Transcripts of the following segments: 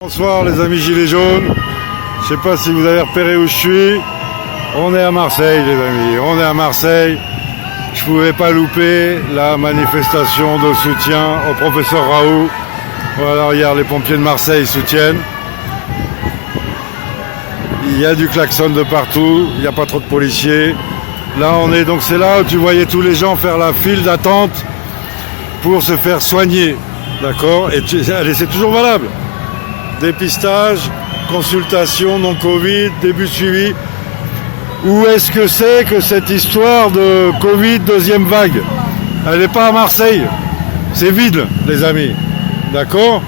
Bonsoir les amis gilets jaunes, je sais pas si vous avez repéré où je suis, on est à Marseille les amis, on est à Marseille, je pouvais pas louper la manifestation de soutien au professeur Raoult. Voilà, hier les pompiers de Marseille soutiennent, il y a du klaxon de partout, il n'y a pas trop de policiers, là on est donc c'est là où tu voyais tous les gens faire la file d'attente pour se faire soigner, d'accord, et c'est toujours valable. Dépistage, consultation, non-Covid, début de suivi. Où est-ce que c'est que cette histoire de Covid deuxième vague? Elle n'est pas à Marseille. C'est vide, les amis. D'accord?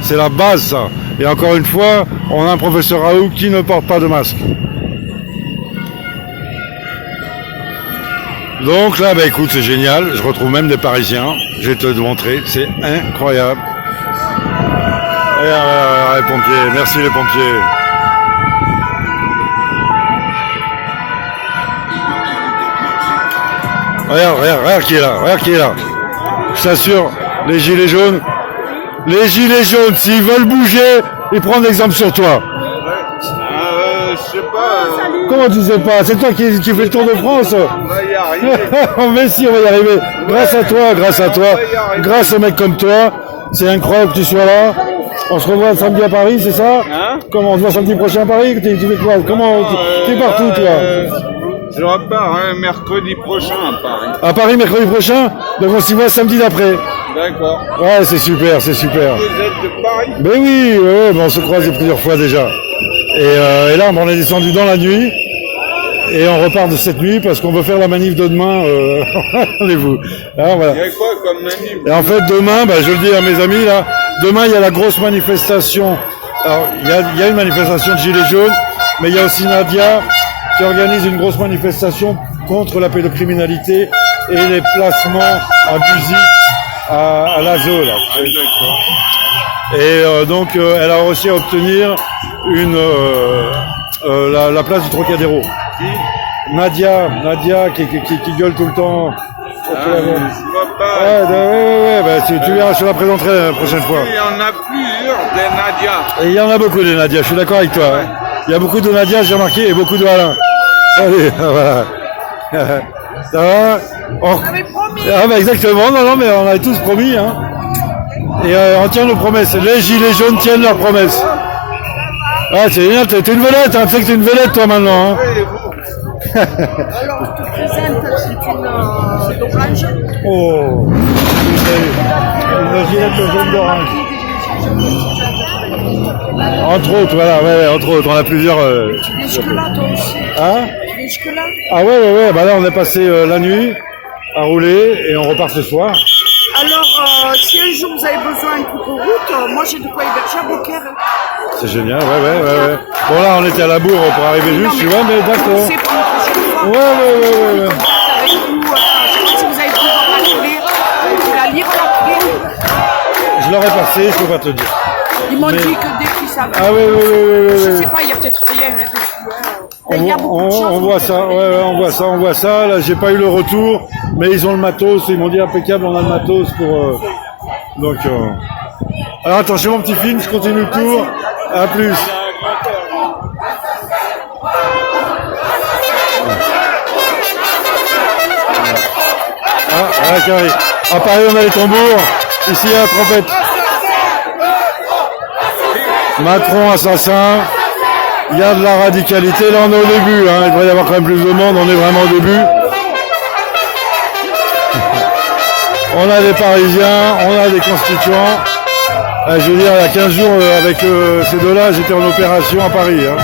C'est la base, ça. Et encore une fois, on a un professeur Raoult qui ne porte pas de masque. Donc là, bah écoute, c'est génial. Je retrouve même des Parisiens. Je vais te le montrer. C'est incroyable. Regarde les pompiers, merci les pompiers. Regarde qui est là, regarde qui est là. Je t'assure, les gilets jaunes, s'ils veulent bouger, ils prennent exemple sur toi. Je sais pas. Comment tu sais pas? C'est toi qui fais le Tour de France. On va y arriver. Mais si, on va y arriver. Grâce à toi, grâce aux mecs comme toi. C'est incroyable que tu sois là. On se revoit samedi à Paris, c'est ça? Hein? Comment on se voit samedi prochain à Paris? Tu fais quoi? Comment tu es partout, toi? Je repars mercredi prochain à Paris. À Paris, mercredi prochain? Donc on s'y voit samedi d'après. D'accord. Ouais, c'est super, c'est super. Vous êtes de Paris? Ben oui, ouais, ben on se croise plusieurs fois déjà. Et là, on est descendu dans la nuit. Et on repart de cette nuit parce qu'on veut faire la manif de demain. Rendez-vous. Alors, voilà. Il y a quoi comme manif? Et en fait, demain, je le dis à mes amis, là, demain, il y a la grosse manifestation. Alors, il y a une manifestation de Gilets jaunes, mais il y a aussi Nadia qui organise une grosse manifestation contre la pédocriminalité et les placements abusifs à l'ASE, là. Et donc, elle a réussi à obtenir la place du Trocadéro. Nadia qui gueule tout le temps. Je vois pas. Tu verras, je la présenterai la prochaine fois. Il y en a plusieurs des Nadia. Et il y en a beaucoup de Nadia, je suis d'accord avec toi. Ouais. Il y a beaucoup de Nadia, j'ai remarqué, et beaucoup de Alain. Allez, voilà. Ça va? Exactement, non, mais on avait tous promis. Hein. Et on tient nos promesses. Les gilets jaunes tiennent leurs promesses. Ah, c'est génial, t'es une vedette, hein. Tu sais que t'es une vedette, toi, maintenant. Hein. Alors, je te présente, c'est une d'orange. Oh, une gilette jaune d'orange. Entre autres, voilà, ouais, entre autres, on a plusieurs. Tu viens jusque-là, toi aussi. Hein? Tu viens jusque-là? Ah ouais, là on est passé la nuit à rouler et on repart ce soir. Alors, si un jour vous avez besoin d'un coup de route, moi j'ai de quoi héberger à Beaucaire. C'est génial, ouais. Bon là on était à la bourre pour arriver juste, tu vois, mais d'accord. C'est pour une prochaine fois. Ouais. Contact avec nous, je sais pas si vous avez pu voir la clé, vous pouvez la lire la clé. Je l'aurais passé, je peux pas te dire. Ils m'ont dit que dès qu'ils savent. Ah ouais. Je sais pas, il y a peut-être rien dessus. Il y a beaucoup de choses. On voit ça, on voit ça. Là, j'ai pas eu le retour, mais ils ont le matos. Ils m'ont dit impeccable, on a le matos pour. Donc. Alors attention, mon petit film, je continue le tour. À plus. Ah, qui arrive. À Paris, on a les tambours. Ici, il y a la trompette. Macron assassin. Il y a de la radicalité, là on est au début, hein. Il devrait y avoir quand même plus de monde, on est vraiment au début. On a des Parisiens, on a des constituants. Je veux dire, il y a 15 jours, avec ces deux-là, j'étais en opération à Paris. Hein.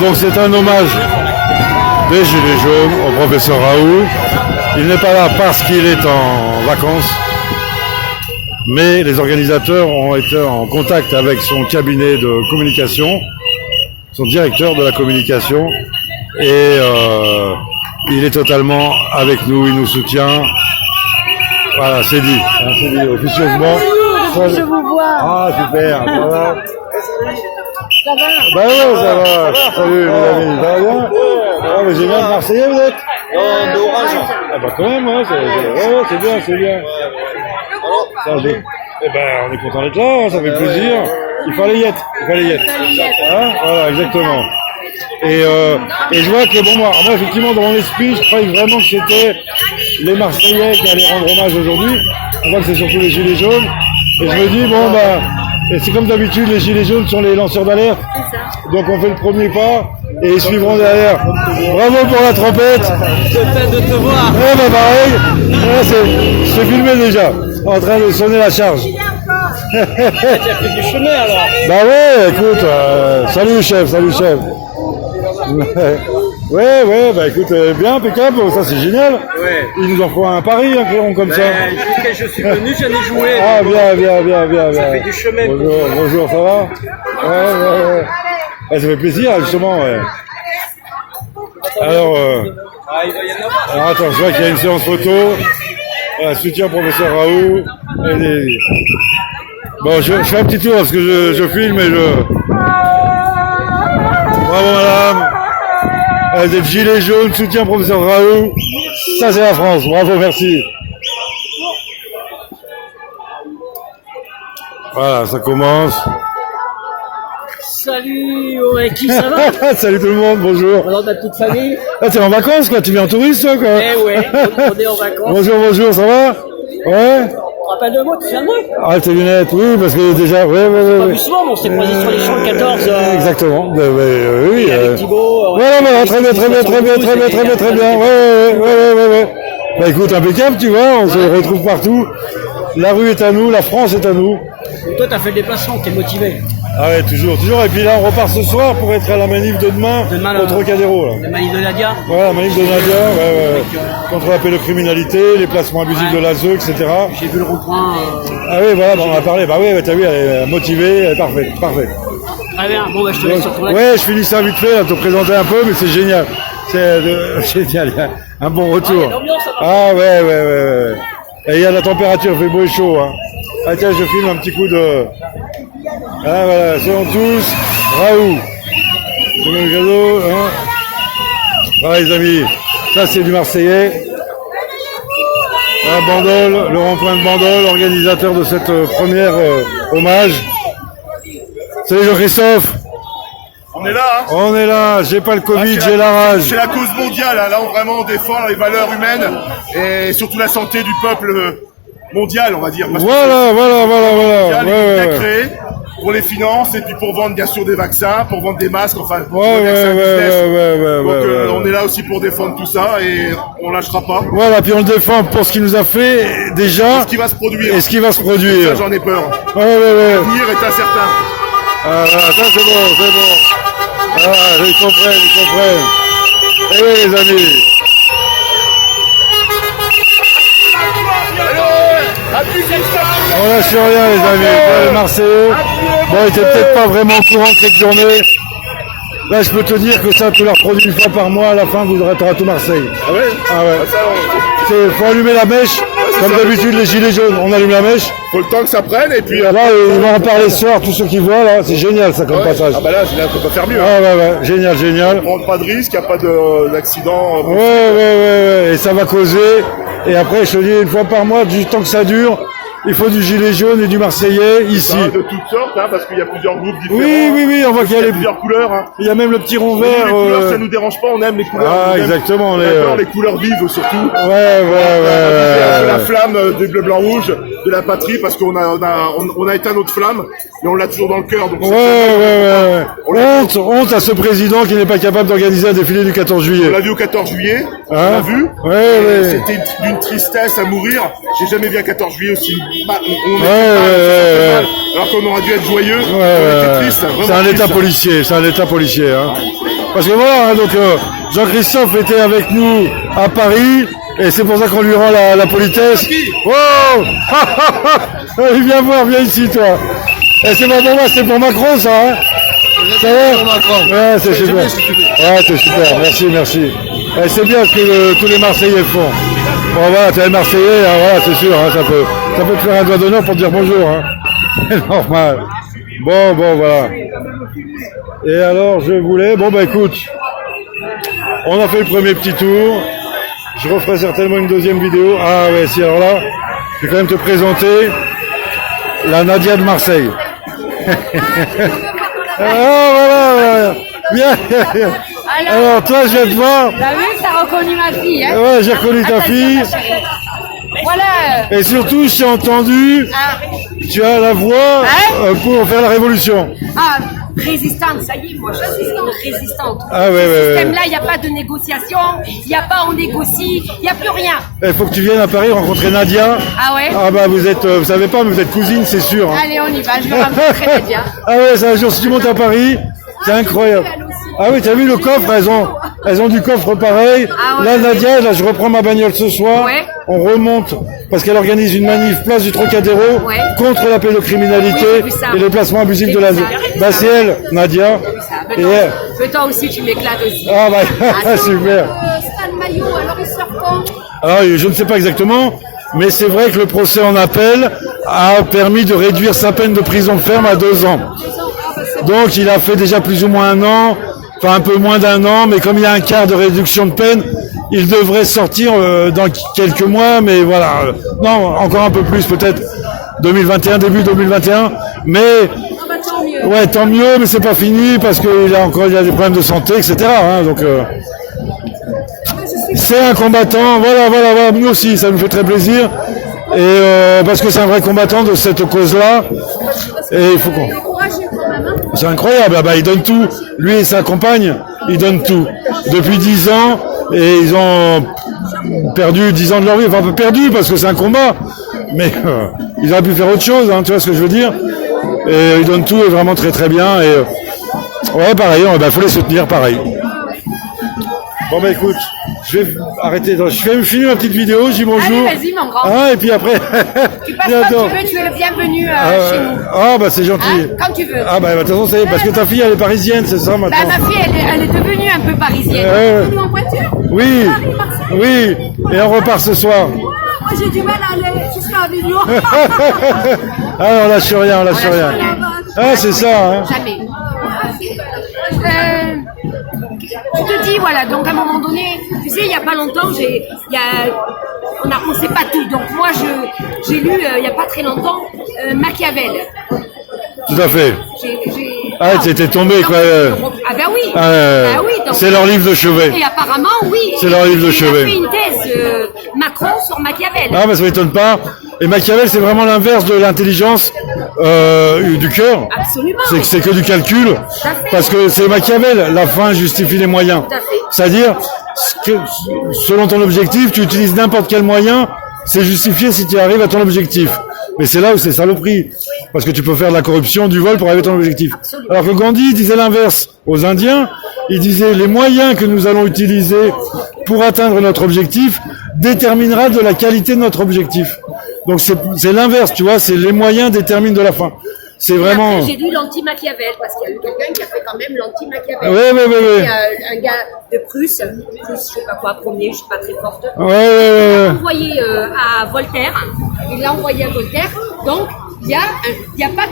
Donc c'est un hommage des Gilets jaunes au professeur Raoult. Il n'est pas là parce qu'il est en vacances, mais les organisateurs ont été en contact avec son cabinet de communication, son directeur de la communication, et il est totalement avec nous, il nous soutient. Voilà, c'est dit officieusement. Je vous vois. Ah, super, voilà. Ça va? Bah ouais, ça va. Salut les amis, ça va bien? Ah, mais génial, Marseillais vous êtes? Non, d'Orange. Ah bah quand même, ouais, c'est bien, c'est bien. Ça, eh ben, on est content d'être là, hein, ça fait plaisir. Il fallait y être, Hein, voilà, exactement. Et je vois que, bon, moi, effectivement, dans mon esprit, je croyais vraiment que c'était les Marseillais qui allaient rendre hommage aujourd'hui. On voit que c'est surtout les Gilets jaunes. Et je me dis, bon, bah, et c'est comme d'habitude, les Gilets jaunes sont les lanceurs d'alerte. Donc on fait le premier pas et ils suivront derrière. Bravo pour la trompette. Content de te voir. Ouais, bah pareil. Ouais, je suis filmé déjà, en train de sonner la charge. Tu as fait du chemin alors. Bah ouais, écoute, salut chef. Ouais, bah écoute, bien, impeccable, ça c'est génial. Ouais. Ils nous en font un pari, un clairon comme ça. Quand je suis venu, j'en ai joué. Ah, bien. Ça fait du chemin. Bonjour, ça va? Ouais. Ouais, ça fait plaisir, justement, ouais. Alors, Ah, il va y en avoir. alors attends, je vois qu'il y a une séance photo. Voilà, soutien professeur Raoult. Bon, je fais un petit tour parce que je filme et Bravo madame. Des gilets jaunes, soutien professeur Raoult. Ça c'est la France, bravo, merci. Voilà, ça commence. Salut, ouais, qui ça va? Salut tout le monde, bonjour. Alors, ta petite famille? Ah, t'es en vacances quoi, tu viens en touriste toi quoi? Eh ouais, on est en vacances. Bonjour, ça va? Ouais? Tu te rappelles de moi, tu viens de moi? Ah, tes lunettes, oui, parce que déjà, Pas ouais. vu souvent, mais on s'est croisés sur les champs le 14. Exactement, oui. Avec Thibaut. Voilà, très bien, ouais. Bah écoute, impeccable, tu vois, on se retrouve partout. La rue est à nous, la France est à nous. Toi, t'as fait le déplacement, t'es motivé. Ah ouais, toujours. Et puis là, on repart ce soir pour être à la manif de demain au Trocadéro. Là. Le manif de Nadia. Voilà, la manif de Nadia, ouais. Contre la pédocriminalité, les placements abusifs de l'ASE, etc. J'ai vu le rond-point. Ah oui, voilà, on en a parlé. Bah oui, t'as vu, elle est motivée, elle est parfaite. Très bien, bon, bah, je te laisse sur ton lac. Ouais, je finis ça vite fait, à te présenter un peu, mais c'est génial. C'est génial, il y a un bon retour. Ah ouais. Et il y a la température, il fait beau et chaud. Hein. Ah tiens, je filme un petit coup de... Ah voilà, selon tous, Raoult. C'est le cadeau, hein. Voilà les amis, ça c'est du Marseillais. Bandol, le rond-point de Bandol, organisateur de cette première hommage. Salut Jean-Christophe. On est là, hein. On est là, j'ai pas le Covid, j'ai la rage. C'est la cause mondiale, hein. Là on vraiment défend les valeurs humaines et surtout la santé du peuple mondial, on va dire. Parce que Voilà. il est bien créé pour les finances et puis pour vendre bien sûr des vaccins, pour vendre des masques, enfin. Ouais. On est là aussi pour défendre tout ça et on lâchera pas. Voilà, puis on le défend pour ce qu'il nous a fait déjà. Ce qui va se produire. Et ce qui va se produire. Ça, j'en ai peur. Ouais. L'avenir est incertain. Ah, voilà, ça c'est bon. Ah, ils comprennent. Eh oui, les amis. On lâche rien, les amis. Les Marseillais, bon, ils étaient peut-être pas vraiment au courant de cette journée. Là, je peux te dire que ça, tu leur produis une fois par mois, à la fin, vous aurez tout Marseille. Ah ouais? Faut allumer la mèche. Comme d'habitude, les gilets jaunes, on allume la mèche. Faut le temps que ça prenne et puis... Là, ils vont en parler ce soir, tous ceux qui voient, là. C'est génial, ça, comme passage. Ah bah là, on peut pas faire mieux. Ah ouais. Génial. On prend pas de risque, il n'y a pas d'accident. Ouais. Et ça va causer. Et après, je te dis, une fois par mois, du temps que ça dure, il faut du gilet jaune et du Marseillais ici. De toutes sortes, hein, parce qu'il y a plusieurs groupes différents. Oui, on voit qu'il y a plusieurs couleurs. Hein. Il y a même le petit rond Les vert. couleurs, ça nous dérange pas, on aime les couleurs. Ah, exactement. On adore les couleurs vives surtout. Ouais. La flamme du bleu, blanc, rouge, de la patrie, parce qu'on a éteint notre flamme, mais on l'a toujours dans le cœur. Donc ouais. Honte à ce président qui n'est pas capable d'organiser un défilé du 14 juillet. On l'a vu au 14 juillet, on Hein? l'a vu. Ouais. C'était d'une tristesse à mourir. J'ai jamais vu un 14 juillet aussi. Ouais. Alors qu'on aurait dû être joyeux. On était triste. C'est un état policier, hein. Parce que voilà, hein, donc Jean-Christophe était avec nous à Paris, et c'est pour ça qu'on lui rend la politesse. Wow. Viens ici, toi. Et c'est pas pour moi, c'est pour Macron, ça, hein. Ça va? Ouais, c'est super. Ouais, c'est super, merci. Et c'est bien ce que tous les Marseillais font. Bon, voilà, t'es un Marseillais, hein, voilà, c'est sûr, hein, ça peut te faire un doigt d'honneur pour te dire bonjour, hein. C'est normal. Bon, voilà. Et alors, je voulais... Bon, bah écoute, on a fait le premier petit tour. Je referai certainement une deuxième vidéo. Ah ouais, si, alors là, je vais quand même te présenter la Nadia de Marseille. Voilà. Bien. Alors, toi, je vais te voir. T'as vu, t'as reconnu ma fille, hein? Ouais, j'ai reconnu ta fille. Voilà. Et surtout, j'ai entendu, tu as la voix pour faire la révolution. Ah, résistante, ça y est, moi, je suis une résistante. Ah ouais, Ce ouais. système-là, il n'y a pas de négociation, il n'y a pas on négocie, il n'y a plus rien. Il faut que tu viennes à Paris rencontrer Nadia. Ah ouais? Ah bah vous êtes, vous savez pas, mais vous êtes cousines, c'est sûr. Hein. Allez, on y va, je vais rencontrer bien. Ah ouais, c'est un jour, si tu montes à Paris, c'est incroyable. Ah oui, t'as vu le coffre, elles ont du coffre pareil. Ah ouais, là, ouais. Nadia, là, je reprends ma bagnole ce soir. Ouais. On remonte, parce qu'elle organise une manif place du Trocadéro Ouais. contre la pédocriminalité Oui, j'ai vu ça. et les placements abusifs J'ai de vu la ça. Bah c'est elle, Nadia. Et elle. Mais toi aussi, tu m'éclates aussi. Ah bah, super. Stan Maillot, alors il sort quand? Alors, je ne sais pas exactement, mais c'est vrai que le procès en appel a permis de réduire sa peine de prison ferme à 2 ans. Donc, il a fait déjà plus ou moins 1 an, enfin un peu moins d'1 an, mais comme il y a un quart de réduction de peine, il devrait sortir dans quelques mois, mais voilà, non, encore un peu plus, peut-être 2021, début 2021, mais ouais, tant mieux, mais c'est pas fini parce qu'il a des problèmes de santé, etc. Hein, donc. C'est un combattant, voilà, nous aussi, ça nous fait très plaisir, et parce que c'est un vrai combattant de cette cause-là, et il faut qu'on... C'est incroyable, ah bah, il donne tout, lui et sa compagne, ils donnent tout, depuis 10 ans, et ils ont perdu 10 ans de leur vie, enfin perdu parce que c'est un combat, mais ils auraient pu faire autre chose, hein, tu vois ce que je veux dire, et ils donnent tout, et vraiment très très bien, et ouais, pareil, faut les soutenir, pareil. Bon bah écoute, je vais arrêter, je vais finir ma petite vidéo, je dis bonjour. Allez, vas-y, mon grand. Ah, et puis après... Tu passes quand tu veux, tu es le bienvenu chez nous. Ah bah c'est gentil. Hein, quand tu veux. Ah bah de toute façon, ça y est, parce que ta fille elle est parisienne, c'est ça maintenant. Bah, ma fille, elle est devenue un peu parisienne. Nous en voiture? Oui, oui, et on repart ce soir. Moi, j'ai du mal à aller jusqu'à Avignon. Ah, on lâche rien, on lâche rien. Ah, c'est ça, hein. Jamais. Je te dis, voilà, donc à un moment donné, tu sais, il n'y a pas longtemps, on sait pas tout. Donc moi, j'ai lu, il n'y a pas très longtemps, Machiavel. Tout à fait. Ah, t'étais tombé, donc, quoi. Ah ben oui. Ah, oui, donc, c'est leur livre de chevet. Et apparemment, oui. C'est leur livre de chevet. Il a fait une thèse, Macron, sur Machiavel. Ah, bah ça m'étonne pas. Et Machiavel, c'est vraiment l'inverse de l'intelligence du cœur. Absolument. C'est que du calcul. Parce que c'est Machiavel, la fin justifie les moyens. Tout à fait. C'est-à-dire, selon ton objectif, tu utilises n'importe quel moyen, c'est justifié si tu arrives à ton objectif. Mais c'est là où c'est saloperie. Parce que tu peux faire de la corruption, du vol pour arriver à ton objectif. Absolument. Alors que Gandhi disait l'inverse aux Indiens. Il disait les moyens que nous allons utiliser pour atteindre notre objectif déterminera de la qualité de notre objectif. Donc c'est l'inverse, tu vois, c'est les moyens déterminent de la fin. C'est vraiment... Après, j'ai lu l'anti-Machiavel, parce qu'il y a eu quelqu'un qui a fait quand même l'anti-Machiavel. Ouais. Un gars de Prusse, je sais pas quoi, premier, je suis pas très forte. Ouais. Il l'a envoyé à Voltaire. Donc, il y a pas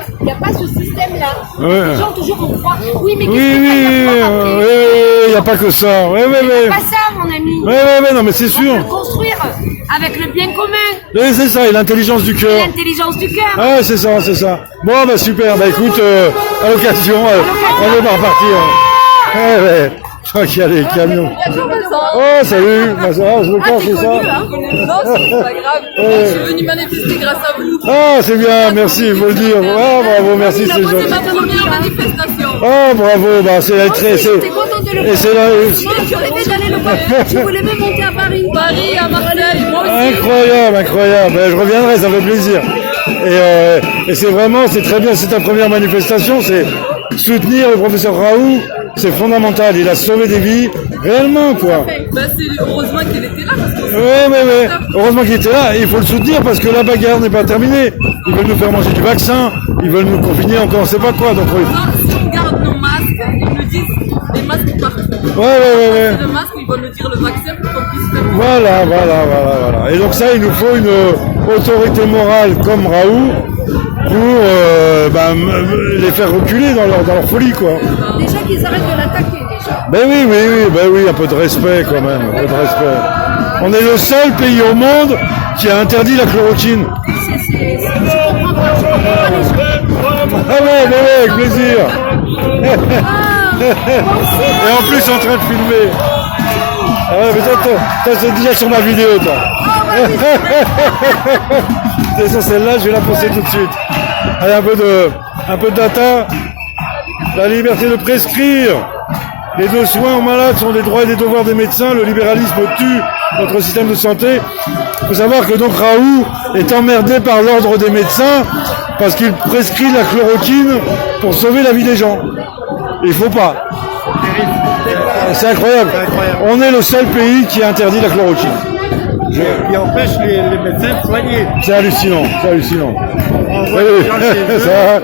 ce système-là. Ouais. Les gens toujours vont croire, oui, mais Oui, qu'est-ce il n'y a pas que ça. Ouais. c'est pas ça, mon ami. Ouais, non, mais c'est sûr. On peut construire avec le bien commun, Oui, c'est ça, et l'intelligence du cœur. l'intelligence du cœur. Ah, c'est ça. Bon, bah super, bah écoute, à l'occasion, on va repartir. Ouais. Je crois qu'il y a les camions. Oh, salut, bah, ça va, je me casse, c'est ça. Non, c'est pas grave. Je suis venue manifester grâce à vous. Ah, c'est bien, merci, il faut le dire. Ah, bravo, merci, c'est C'est gentil. ma première manifestation. Oh, bravo, bah c'est très... J'étais contente de le Et voir. c'est là... Moi, je rêvais d'aller le voir. Je voulais même monter à Paris. Paris, à Marseille, moi aussi. Incroyable. Ben, je reviendrai, ça fait plaisir. Et c'est vraiment, c'est très bien, c'est ta première manifestation, c'est soutenir le professeur Raoult, c'est fondamental. Il a sauvé des vies, réellement, quoi. Bah, c'est heureusement qu'il était là. Parce que Ouais. Heureusement qu'il était là, et il faut le soutenir parce que la bagarre n'est pas terminée. Ils veulent nous faire manger du vaccin, ils veulent nous confiner encore, on sait pas quoi. Donc, si on garde nos masques, ils nous disent les masques partout. ouais. Le masque, ils vont nous dire le vaccin pour qu'on puisse faire. Voilà. Et donc ça, il nous faut une autorité morale comme Raoult pour les faire reculer dans leur folie, quoi. Déjà qu'ils arrêtent de l'attaquer, déjà. Ben oui, un peu de respect quand même, un peu de respect. On est le seul pays au monde qui a interdit la chloroquine. Je comprends pas les gens. Ah ouais, avec plaisir. Et en plus en train de filmer. Ah ouais, mais toi, c'est déjà sur ma vidéo, toi. C'est sur celle-là, je vais la poster tout de suite. Allez, un peu de data. La liberté de prescrire. Les deux soins aux malades sont des droits et des devoirs des médecins. Le libéralisme tue notre système de santé. Il faut savoir que donc Raoult est emmerdé par l'ordre des médecins parce qu'il prescrit la chloroquine pour sauver la vie des gens. Il faut pas. C'est incroyable. On est le seul pays qui interdit la chloroquine. Qui empêche les médecins de soigner. C'est hallucinant, c'est hallucinant. On envoie les gens chez eux.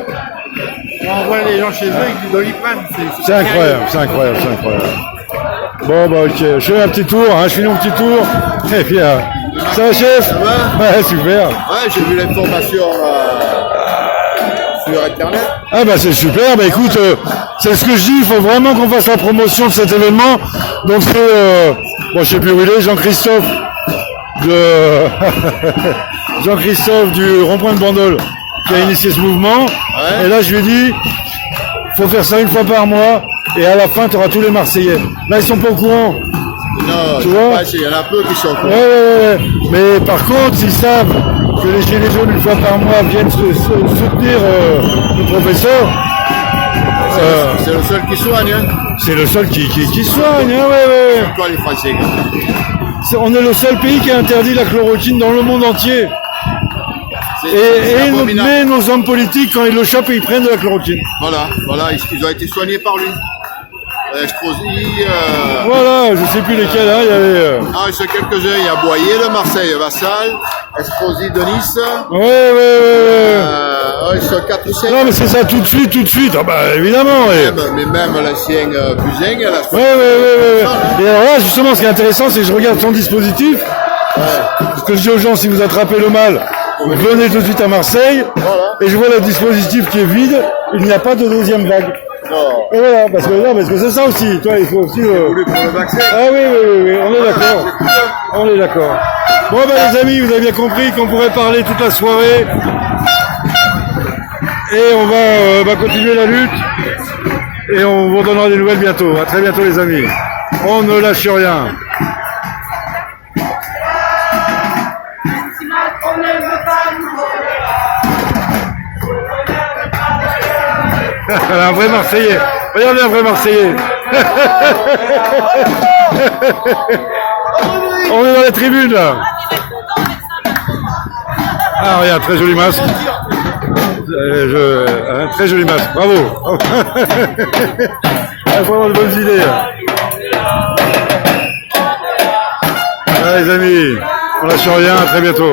On envoie les gens chez eux et du Doliprane. C'est incroyable, c'est incroyable, c'est incroyable. Bon, bah ok, je fais un petit tour, hein, je finis mon petit tour. Et puis, ça va, chef? Ça va? Ouais, super. Ouais, j'ai vu l'information sur Internet. Ah bah c'est super, bah écoute, c'est ce que je dis, il faut vraiment qu'on fasse la promotion de cet événement. Donc c'est, bon je sais plus où il est, Jean-Christophe Jean-Christophe du rond-point de Bandol qui a initié ce mouvement. Ouais. Et là je lui ai dit, faut faire ça une fois par mois et à la fin tu auras tous les Marseillais. Là ils sont pas au courant. Non, Tu je vois? sais pas, il y en a peu qui sont au courant. Ouais. Mais par contre, s'ils savent que les Gilets jaunes, une fois par mois, viennent soutenir le professeur, C'est le seul qui soigne, hein. c'est le seul qui soigne. Hein, ouais. Toi, les Français. On est le seul pays qui a interdit la chloroquine dans le monde entier. Mais nos hommes politiques, quand ils le chopent, ils prennent de la chloroquine. Voilà, ils ont été soignés par lui. Estrosi, Voilà, je sais plus lesquels, hein, il y avait... Ah, ils sont quelques-uns. Il y a Boyer de Marseille, Vassal, Estrosi de Nice. Ouais. Ils sont 4 ou 5. Non, mais c'est ça tout de suite. Ah bah, évidemment. Mais même l'ancien Buzyn, elle a Ouais. Et alors là, justement, ce qui est intéressant, c'est que je regarde son dispositif. Ce que je dis aux gens, si vous attrapez le mal, venez tout de suite à Marseille. Voilà. Et je vois le dispositif qui est vide. Il n'y a pas de deuxième vague. Non. Et voilà, parce que c'est ça aussi. Toi, il faut aussi... Voulu pour le vaccin. Ah oui, on est d'accord. On est d'accord. Bon, les amis, vous avez bien compris qu'on pourrait parler toute la soirée. Et on va continuer la lutte. Et on vous donnera des nouvelles bientôt. À très bientôt, les amis. On ne lâche rien. Un vrai Marseillais. Regardez un vrai Marseillais. On est dans les tribunes là. Ah regarde, très joli masque. Un très joli masque, bravo. Vraiment de bonnes idées. Allez les amis, on lâche rien, à très bientôt.